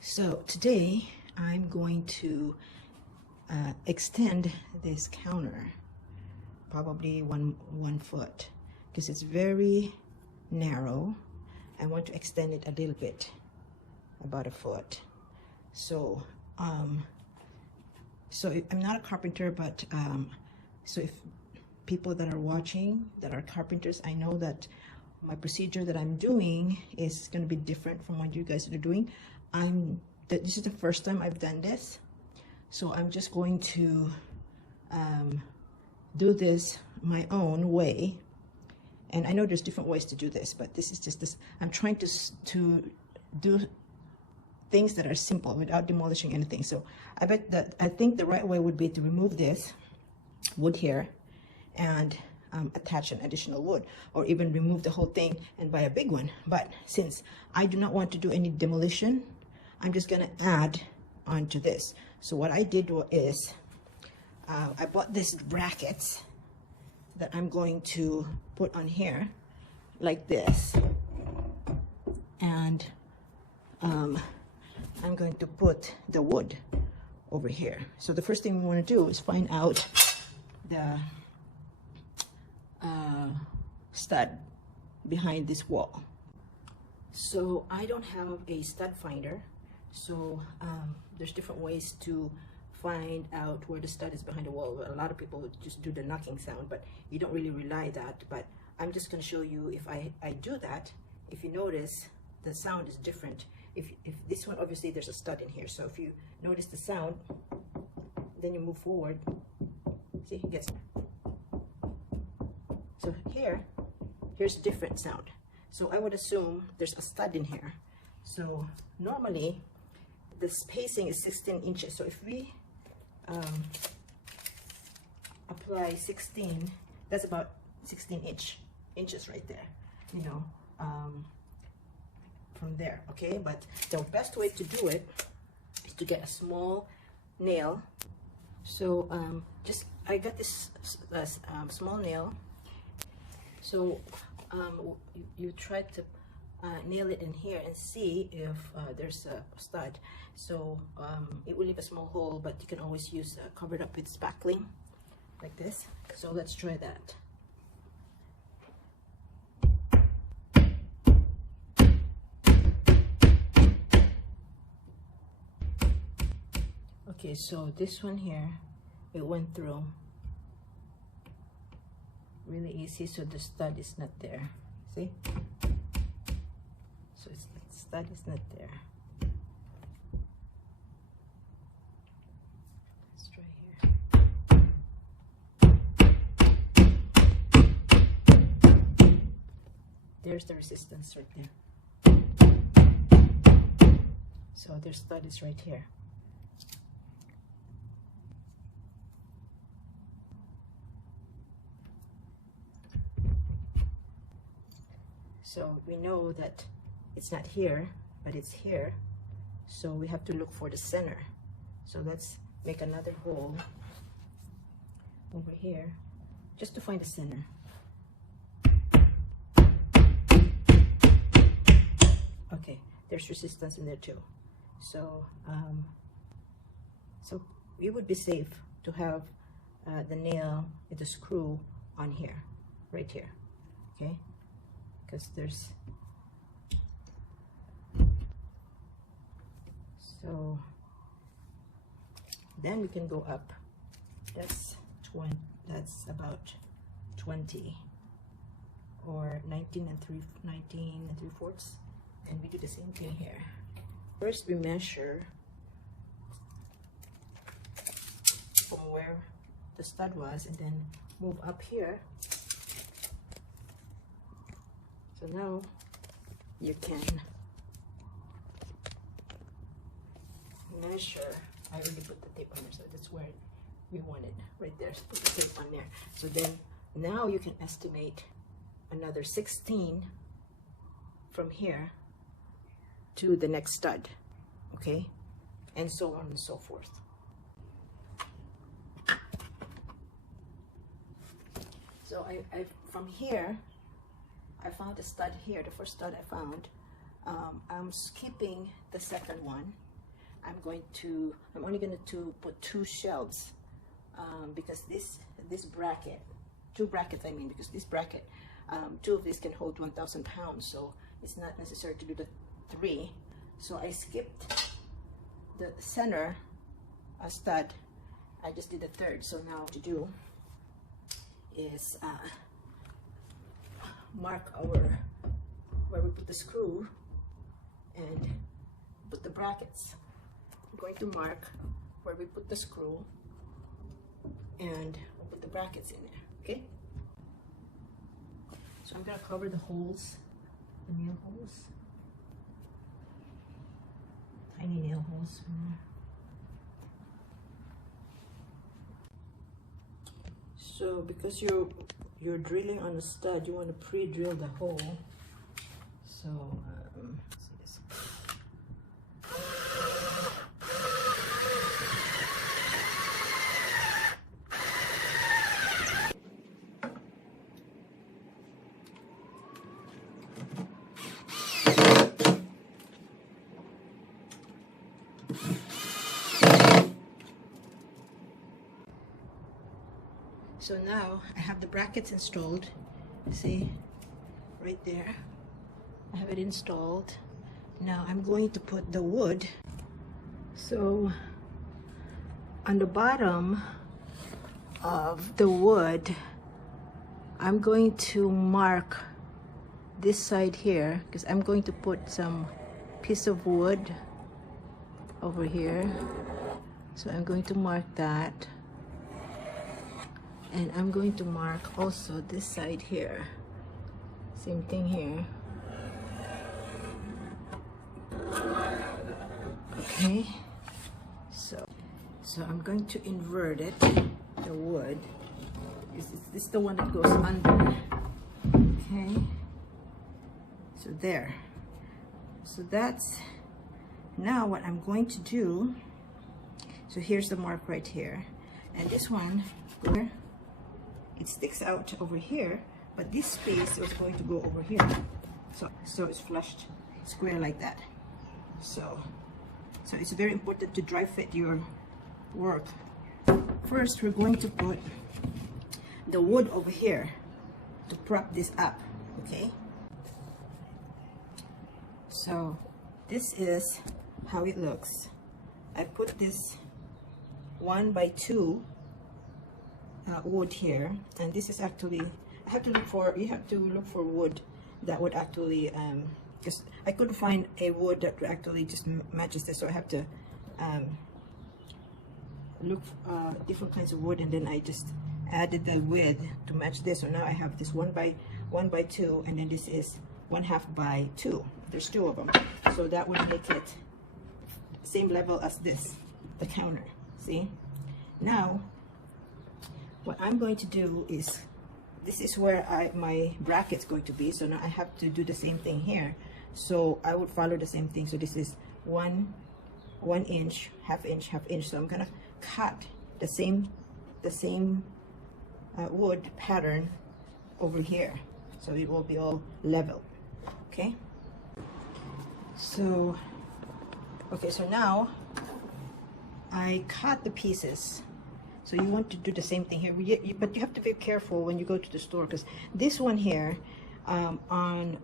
So today I'm going to extend this counter probably one foot because it's very narrow. I want to extend it a little bit, about a foot. So I'm not a carpenter, but so if people that are watching that are carpenters, I know that my procedure that I'm doing is going to be different from what you guys are doing. This is the first time I've done this, so I'm just going to do this my own way. And I know there's different ways to do this, but this is just this. I'm trying to do things that are simple without demolishing anything. So I think the right way would be to remove this wood here and attach an additional wood, or even remove the whole thing and buy a big one. But since I do not want to do any demolition, I'm just going to add onto this. So what I did is I bought these brackets that I'm going to put on here like this, and I'm going to put the wood over here. So the first thing we want to do is find out the stud behind this wall. So I don't have a stud finder, so there's different ways to find out where the stud is behind the wall. A lot of people would just do the knocking sound, but you don't really rely that. But I'm just going to show you if I do that. If you notice, the sound is different. If this one, obviously there's a stud in here, so if you notice the sound, then you move forward, see, it gets. So here's a different sound. So I would assume there's a stud in here. So normally the spacing is 16 inches. So if we apply 16, that's about 16 inches right there, you know, from there, okay? But the best way to do it is to get a small nail. So I got this small nail. So you try to nail it in here and see if there's a stud. So it will leave a small hole, but you can always use cover it up with spackling like this. So let's try that. Okay, so this one here, it went through really easy, so the stud is not there. See? So the stud is not there. Let's try here. There's the resistance right there. So their stud is right here. So we know that it's not here, but it's here. So we have to look for the center. So let's make another hole over here just to find the center. Okay, there's resistance in there too. So so it would be safe to have the nail with the screw on here, right here, okay? Because there's, so then we can go up. That's about 20 or 19 and 3/4, and we do the same thing here. First we measure from where the stud was and then move up here. So now you can measure. I already put the tape on there, so that's where we want it, right there. So put the tape on there. So then now you can estimate another 16 from here to the next stud, okay? And so on and so forth. So I from here, I found a stud here, the first stud I found. I'm skipping the second one I'm only going to put 2 shelves because this bracket, 2 brackets I mean, because this bracket, 2 of these can hold 1,000 pounds, so it's not necessary to do the 3. So I skipped the center stud. I just did the 3rd. So now what to do is mark where we put the screw and put the brackets. I'm going to mark where we put the screw and put the brackets in there, okay? So I'm gonna cover the holes, the nail holes, tiny nail holes in there. So because you're drilling on a stud, you want to pre-drill the hole. So let's see this. So now I have the brackets installed. See, right there. I have it installed. Now I'm going to put the wood. So on the bottom of the wood, I'm going to mark this side here because I'm going to put some piece of wood over here. So I'm going to mark that. And I'm going to mark also this side here. Same thing here. Okay. So I'm going to invert it, the wood. This is the one that goes under. Okay. So there. So that's now what I'm going to do. So here's the mark right here. And this one, where it sticks out over here, but this space is going to go over here. So it's flushed square like that. So it's very important to dry fit your work. First, we're going to put the wood over here to prop this up, okay? So this is how it looks. I put this 1x2 wood here, and this is actually, you have to look for wood that would actually because I couldn't find a wood that actually just matches this, so I have to look different kinds of wood, and then I just added the width to match this. So now I have this 1x2, and then this is 1/2 by 2. There's 2 of them, so that would make it same level as this, the counter. See, now what I'm going to do is, this is where my bracket's going to be. So now I have to do the same thing here. So I would follow the same thing. So this is 1 inch, half inch. So I'm gonna cut the same wood pattern over here, so it will be all level. Okay. So now I cut the pieces. So you want to do the same thing here, but you have to be careful when you go to the store, because this one here, on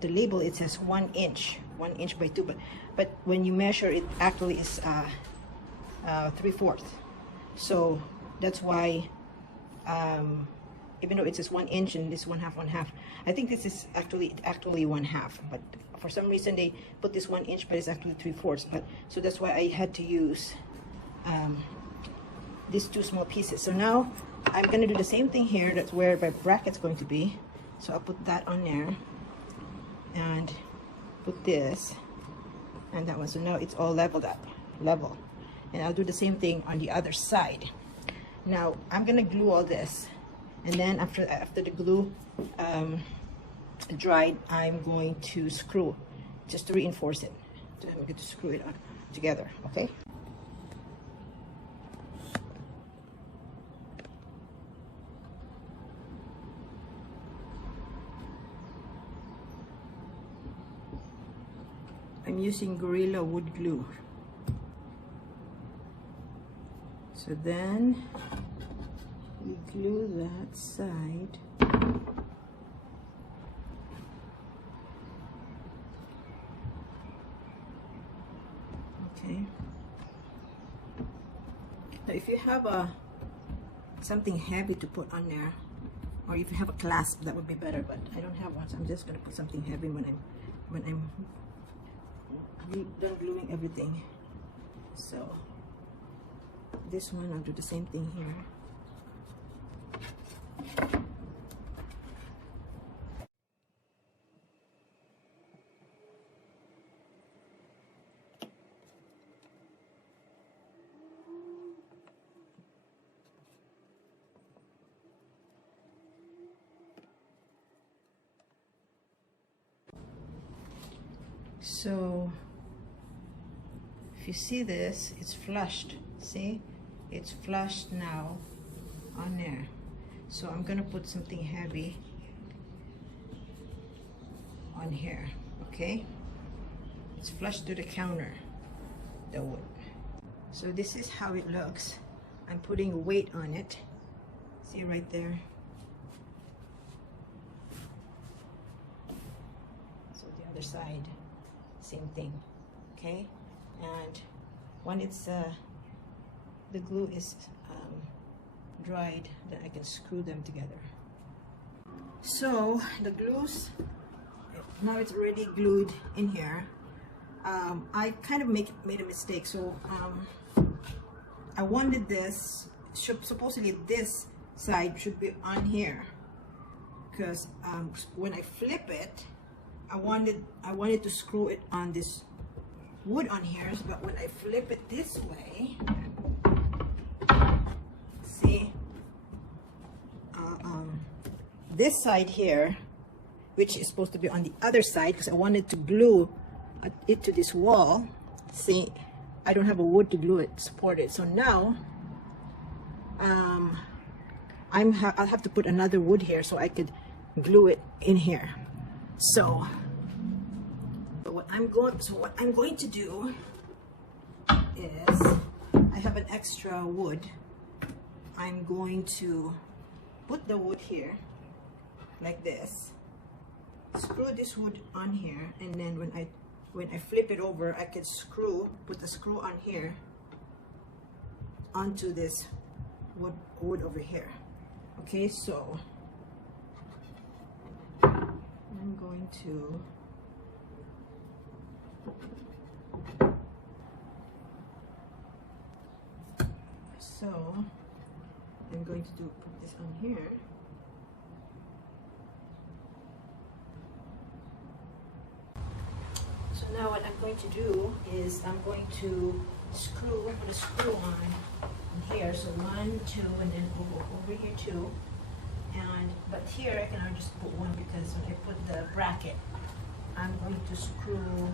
the label it says 1 inch by 2, but when you measure it actually is 3/4. So that's why even though it says 1 inch and this 1/2, I think this is actually 1/2, but for some reason they put this 1 inch, but it's actually 3/4. But so that's why I had to use these 2 small pieces. So now I'm going to do the same thing here. That's where my bracket's going to be. So I'll put that on there and put this and that one. So now it's all leveled up, level. And I'll do the same thing on the other side. Now I'm going to glue all this, and then after the glue dried, I'm going to screw just to reinforce it. So I'm going to screw it together, okay? I'm using Gorilla wood glue. So then we glue that side. Okay. Now if you have something heavy to put on there, or if you have a clasp, that would be better, but I don't have one, so I'm just going to put something heavy when I'm done gluing everything. So this one, I'll do the same thing here. So if you see this, it's flushed. See, it's flushed now on there. So I'm gonna put something heavy on here. Okay, it's flushed to the counter, the wood. So this is how it looks. I'm putting weight on it. See right there. So the other side, same thing. Okay, and when it's the glue is dried, then I can screw them together. So the glues, now it's already glued in here. I kind of made a mistake. So I wanted this, supposedly this side should be on here, because when I flip it, I wanted to screw it on this wood on here, but when I flip it this way, see, this side here, which is supposed to be on the other side, because I wanted to glue it to this wall. See, I don't have a wood to glue it, support it. So now I'll have to put another wood here so I could glue it in here. So what I'm going to do is, I have an extra wood. I'm going to put the wood here like this, screw this wood on here, and then when I flip it over, I can put the screw on here onto this wood over here. Okay, so I'm going to put this on here. So now what I'm going to do is I'm going to put a screw on here. So 1, 2, and then over here 2. But here I can just put 1, because when I put the bracket, I'm going to screw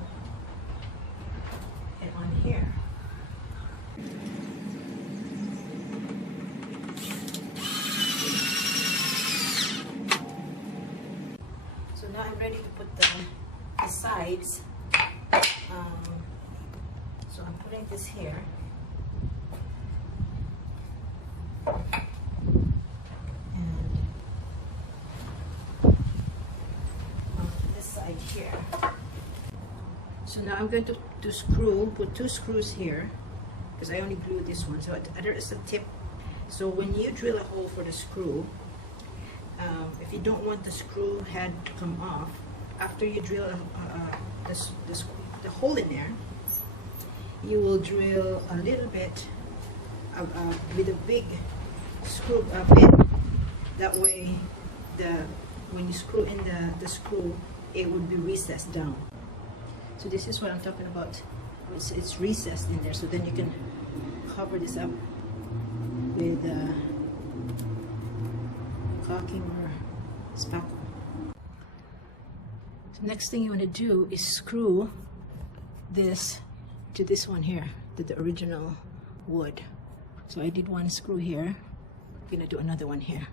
it on here. So now I'm ready to put the sides. So I'm putting this here. And on this side here. So now I'm going to put 2 screws here, because I only glued this one. So there is a tip. So when you drill a hole for the screw, if you don't want the screw head to come off, after you drill the hole in there, you will drill a little bit with a big screw bit. That way, when you screw in the screw, it would be recessed down. So this is what I'm talking about. It's recessed in there, so then you can cover this up with caulking or spackle. So next thing you want to do is screw this to this one here, to the original wood. So I did 1 screw here. I'm gonna do another one here.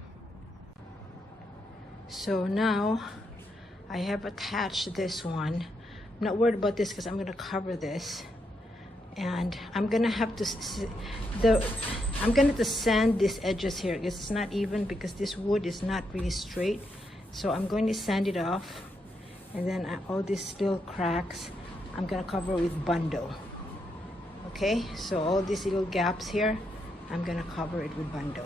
So now I have attached this one. I'm not worried about this because I'm gonna cover this. And I'm gonna have to sand these edges here. It's not even because this wood is not really straight, so I'm going to sand it off. And then all these little cracks I'm gonna cover with Bondo. Okay, so all these little gaps here I'm gonna cover it with Bondo.